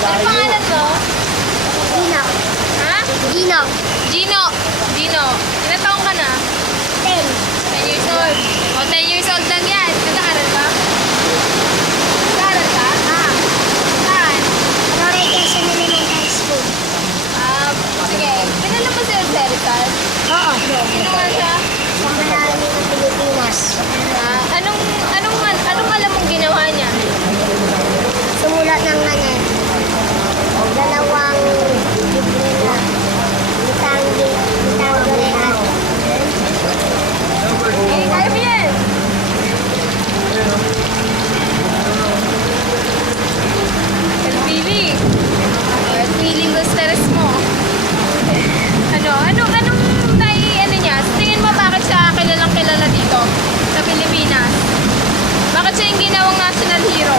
Ano pangalan mo? Gino. Ha? Gino. Gino. Gino. Ilan taong ka na? 10. 10 years old. O, 10 years old lang yan. Nag-aaral ka? Nag-aaral ka? Ah. Saan? Roray Quezon Elementary School. Sige. Kilala mo si Jose Rizal? Oo. Sino nga siya? Sa marami ng Pilipinas. Anong alam mong ginawa niya? Sumulat ng dalawang libre na Mitanggerean. Eh, kaya mo yan. Elpili. Feeling ko stress mo. Anong niya? Sa tingin mo bakit siya kilalang kilala dito sa Pilipinas? Bakit siya yung ginawang national hero?